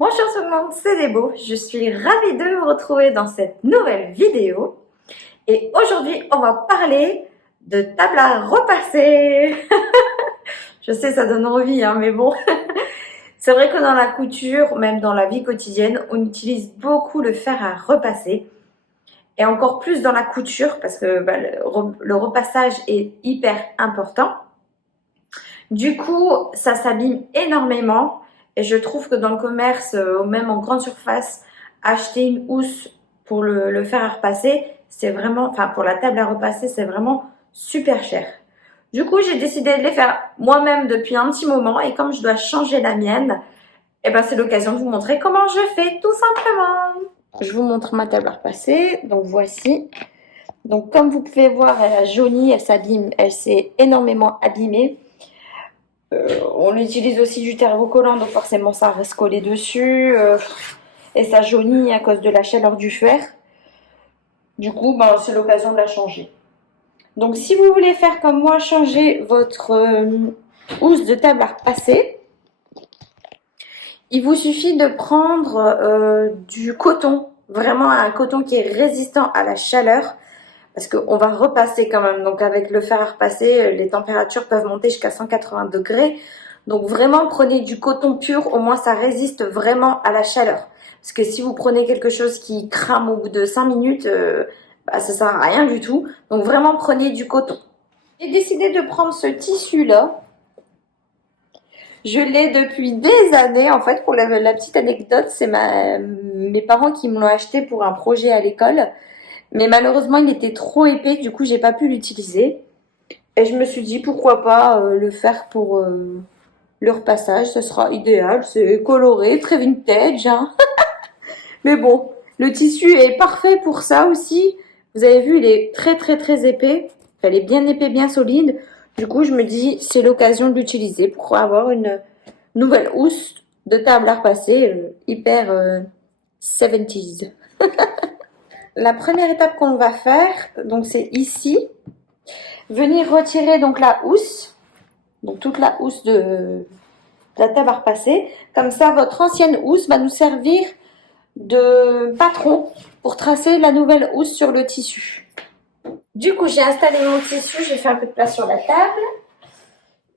Bonjour tout le monde, c'est Débo. Je suis ravie de vous retrouver dans cette nouvelle vidéo. Et aujourd'hui, on va parler de table à repasser. Je sais, ça donne envie, hein, mais bon. C'est vrai que dans la couture, même dans la vie quotidienne, on utilise beaucoup le fer à repasser. Et encore plus dans la couture, parce que le repassage est hyper important. Du coup, ça s'abîme énormément. Et je trouve que dans le commerce, ou même en grande surface, acheter une housse pour le fer à repasser, c'est vraiment, enfin pour la table à repasser, c'est vraiment super cher. Du coup, j'ai décidé de les faire moi-même depuis un petit moment. Et comme je dois changer la mienne, et ben c'est l'occasion de vous montrer comment je fais, tout simplement. Je vous montre ma table à repasser. Donc voici. Donc comme vous pouvez voir, elle a jauni, elle s'abîme, elle s'est énormément abîmée. On utilise aussi du thermocollant, donc forcément ça reste collé dessus et ça jaunit à cause de la chaleur du fer. Du coup, c'est l'occasion de la changer. Donc si vous voulez faire comme moi, changer votre housse de table à repasser, il vous suffit de prendre du coton, vraiment un coton qui est résistant à la chaleur. Parce qu'on va repasser quand même. Donc avec le fer à repasser, les températures peuvent monter jusqu'à 180 degrés. Donc vraiment, prenez du coton pur. Au moins, ça résiste vraiment à la chaleur. Parce que si vous prenez quelque chose qui crame au bout de 5 minutes, ça sert à rien du tout. Donc vraiment, prenez du coton. J'ai décidé de prendre ce tissu-là. Je l'ai depuis des années. En fait, pour la petite anecdote, c'est mes parents qui me l'ont acheté pour un projet à l'école. Mais malheureusement, il était trop épais, du coup, j'ai pas pu l'utiliser. Et je me suis dit, pourquoi pas le faire pour le repassage, ce sera idéal. C'est coloré, très vintage, hein. Mais bon, le tissu est parfait pour ça aussi. Vous avez vu, il est très très très épais. Elle est bien épais, bien solide. Du coup, je me dis, c'est l'occasion de l'utiliser pour avoir une nouvelle housse de table à repasser hyper 70s. La première étape qu'on va faire, donc c'est ici, venir retirer donc la housse, donc toute la housse de la table à repasser. Comme ça, votre ancienne housse va nous servir de patron pour tracer la nouvelle housse sur le tissu. Du coup, j'ai installé mon tissu, j'ai fait un peu de place sur la table.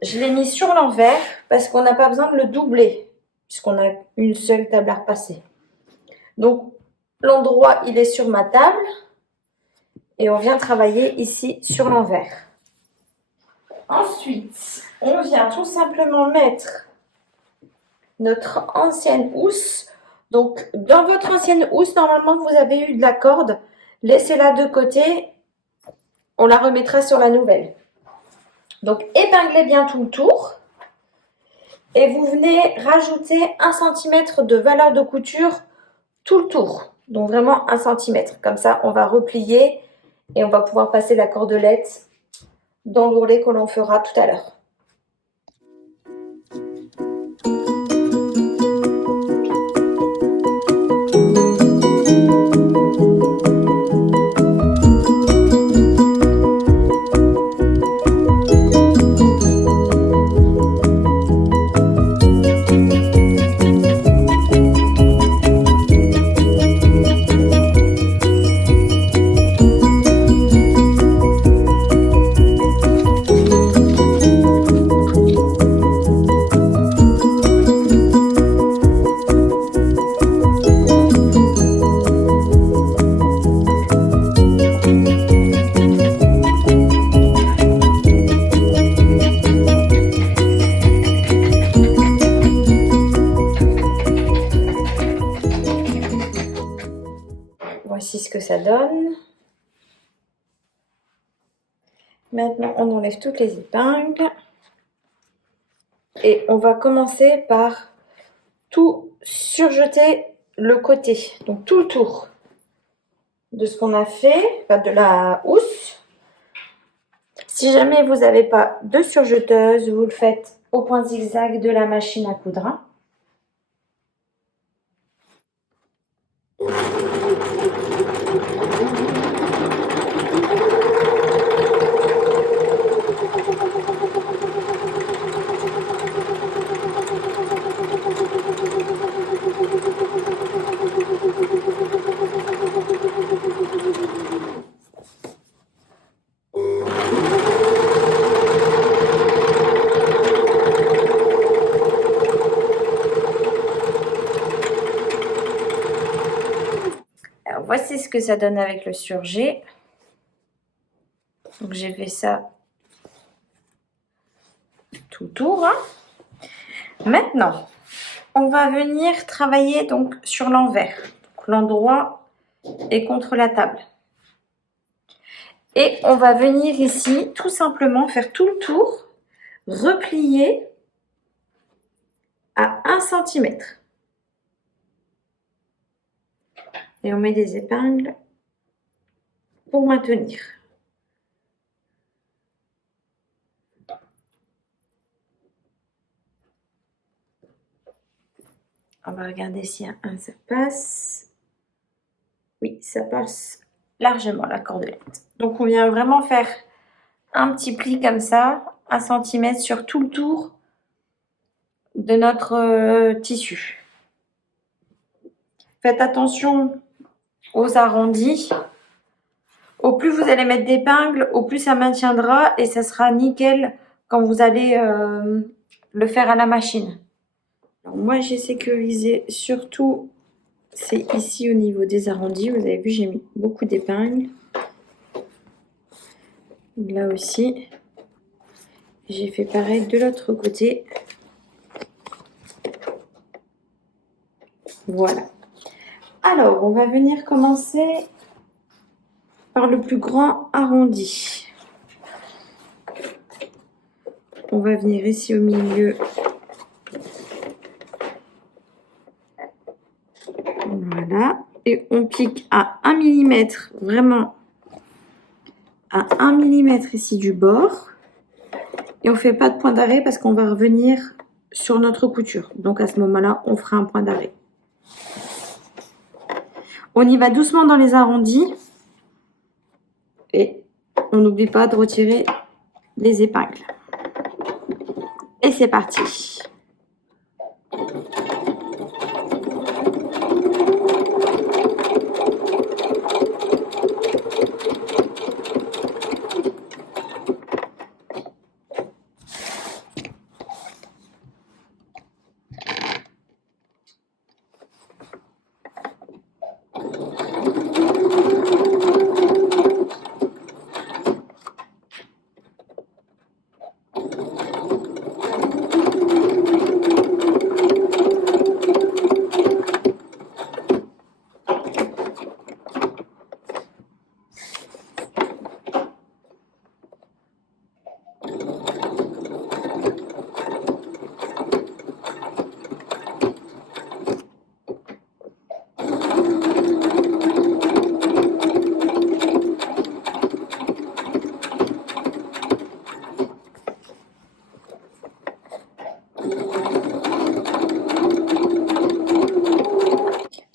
Je l'ai mis sur l'envers parce qu'on n'a pas besoin de le doubler, puisqu'on a une seule table à repasser. Donc, l'endroit, il est sur ma table. Et on vient travailler ici sur l'envers. Ensuite, on vient tout simplement mettre notre ancienne housse. Donc, dans votre ancienne housse, normalement, vous avez eu de la corde. Laissez-la de côté. On la remettra sur la nouvelle. Donc, épinglez bien tout le tour. Et vous venez rajouter 1 cm de valeur de couture tout le tour. Donc, vraiment 1 cm. Comme ça, on va replier. Et on va pouvoir passer la cordelette dans l'ourlet que l'on fera tout à l'heure. Voici ce que ça donne. Maintenant, on enlève toutes les épingles. Et on va commencer par tout surjeter le côté. Donc tout le tour de ce qu'on a fait, de la housse. Si jamais vous n'avez pas de surjeteuse, vous le faites au point zigzag de la machine à coudre. voici ce que ça donne avec le surjet. Donc j'ai fait ça tout autour. Hein. Maintenant, on va venir travailler donc sur l'envers. L'endroit est contre la table. Et on va venir ici tout simplement faire tout le tour, replier à 1 cm. Et on met des épingles pour maintenir. On va regarder si à 1 ça passe. Oui, ça passe largement la cordelette. Donc on vient vraiment faire un petit pli comme ça, 1 cm sur tout le tour de notre tissu. Faites attention aux arrondis. Au plus vous allez mettre d'épingles, au plus ça maintiendra et ça sera nickel quand vous allez le faire à la machine. Alors moi j'ai sécurisé surtout, c'est ici au niveau des arrondis. Vous avez vu, j'ai mis beaucoup d'épingles. Là aussi. J'ai fait pareil de l'autre côté. Voilà. Alors, on va venir commencer par le plus grand arrondi. On va venir ici au milieu. Voilà. Et on pique à 1 mm, vraiment à 1 mm ici du bord. Et on ne fait pas de point d'arrêt parce qu'on va revenir sur notre couture. Donc à ce moment-là, on fera un point d'arrêt. On y va doucement dans les arrondis. Et on n'oublie pas de retirer les épingles. Et c'est parti.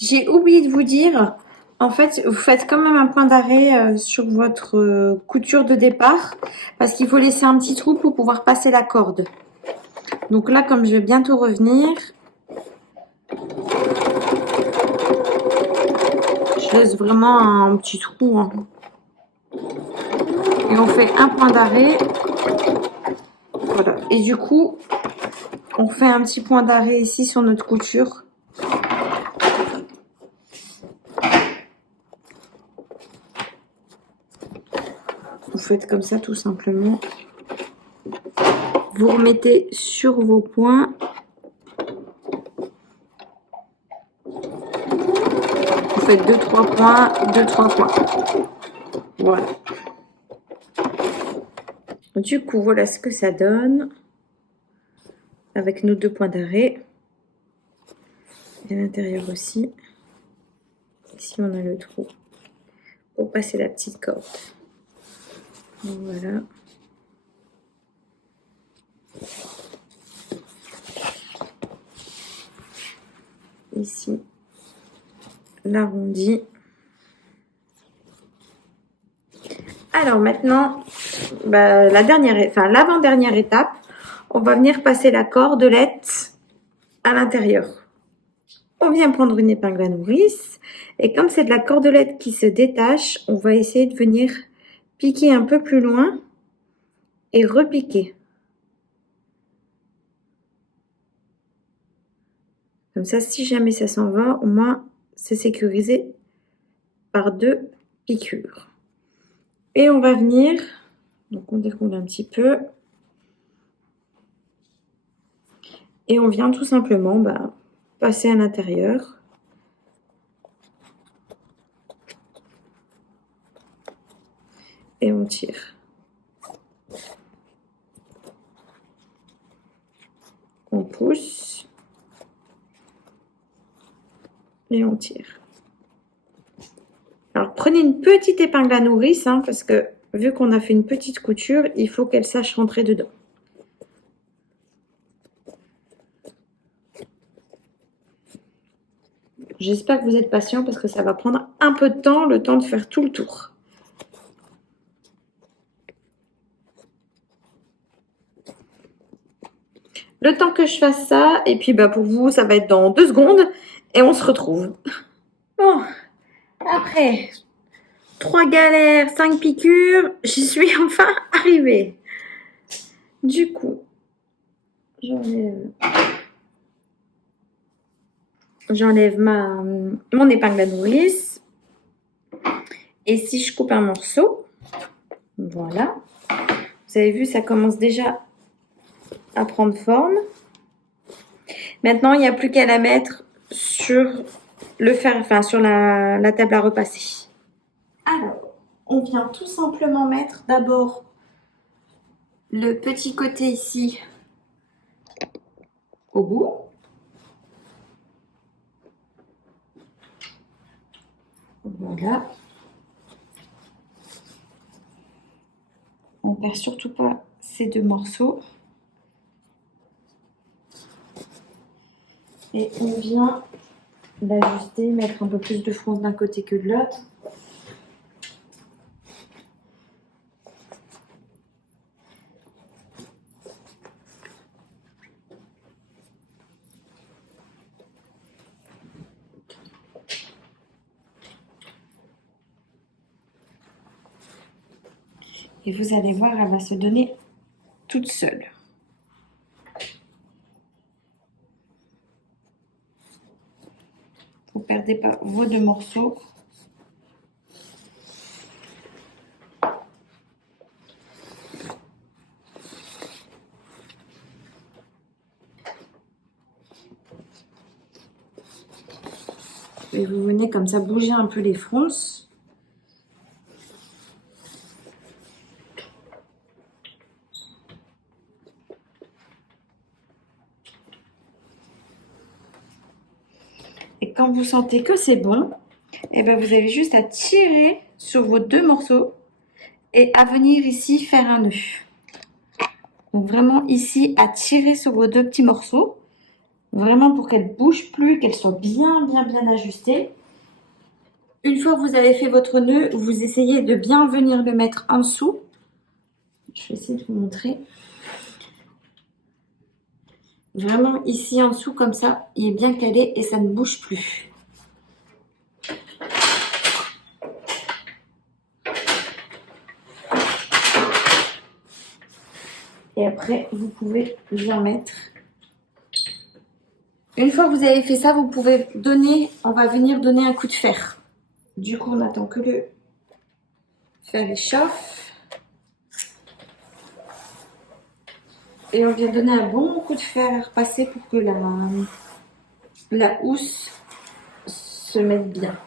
J'ai oublié de vous dire, en fait, vous faites quand même un point d'arrêt sur votre couture de départ parce qu'il faut laisser un petit trou pour pouvoir passer la corde. Donc là, comme je vais bientôt revenir, je laisse vraiment un petit trou. Hein. Et on fait un point d'arrêt. Voilà. Et du coup, on fait un petit point d'arrêt ici sur notre couture. Vous faites comme ça tout simplement. Vous remettez sur vos points. Vous faites 2-3 points, 2-3 points. Voilà. Du coup, voilà ce que ça donne avec nos 2 points d'arrêt. Et à l'intérieur aussi. Ici, on a le trou pour passer la petite corde. Voilà. Ici, l'arrondi. Alors maintenant, l'avant-dernière étape, on va venir passer la cordelette à l'intérieur. On vient prendre une épingle à nourrice et comme c'est de la cordelette qui se détache, on va essayer de venir piquer un peu plus loin et repiquer. Comme ça, si jamais ça s'en va, au moins c'est sécurisé par 2 piqûres. Et on va venir, donc on déroule un petit peu. Et on vient tout simplement passer à l'intérieur. Et on tire. On pousse. Et on tire. Alors prenez une petite épingle à nourrice, hein, parce que vu qu'on a fait une petite couture, il faut qu'elle sache rentrer dedans. J'espère que vous êtes patient parce que ça va prendre un peu de temps, le temps de faire tout le tour. Le temps que je fasse ça, et puis pour vous, ça va être dans 2 secondes, et on se retrouve. Bon, après 3 galères, 5 piqûres, j'y suis enfin arrivée. Du coup, j'enlève mon épingle à nourrice. Et si je coupe un morceau, voilà. Vous avez vu, ça commence déjà à prendre forme. Maintenant, il n'y a plus qu'à la mettre sur le fer, enfin sur la table à repasser. Alors, on vient tout simplement mettre d'abord le petit côté ici au bout. Voilà. On perd surtout pas ces 2 morceaux. Et on vient l'ajuster, mettre un peu plus de fronce d'un côté que de l'autre. Et vous allez voir, elle va se donner toute seule. Vous ne perdez pas vos 2 morceaux. Et vous venez comme ça bouger un peu les fronces. Et quand vous sentez que c'est bon, et vous avez juste à tirer sur vos 2 morceaux et à venir ici faire un nœud. Donc vraiment ici à tirer sur vos 2 petits morceaux, vraiment pour qu'elle ne bouge plus, qu'elle soit bien ajustée. Une fois que vous avez fait votre nœud, vous essayez de bien venir le mettre en dessous. Je vais essayer de vous montrer. Vraiment ici en dessous comme ça, il est bien calé et ça ne bouge plus. Et après, vous pouvez bien mettre. Une fois que vous avez fait ça, vous pouvez donner, on va venir donner un coup de fer. Du coup, on attend que le fer échauffe. Et on vient donner un bon coup de fer à repasser pour que la housse se mette bien.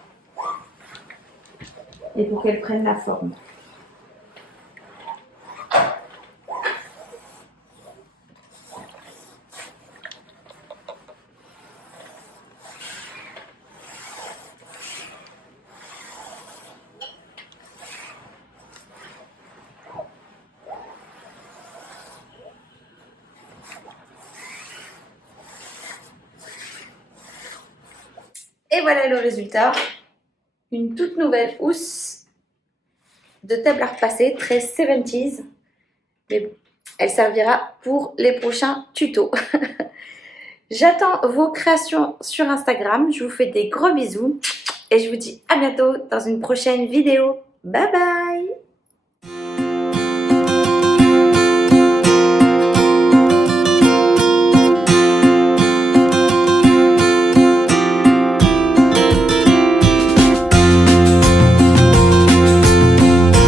Et pour qu'elle prenne la forme. Et voilà le résultat. Une toute nouvelle housse de table à repasser, très 70s. Mais bon, elle servira pour les prochains tutos. J'attends vos créations sur Instagram. Je vous fais des gros bisous. Et je vous dis à bientôt dans une prochaine vidéo. Bye bye!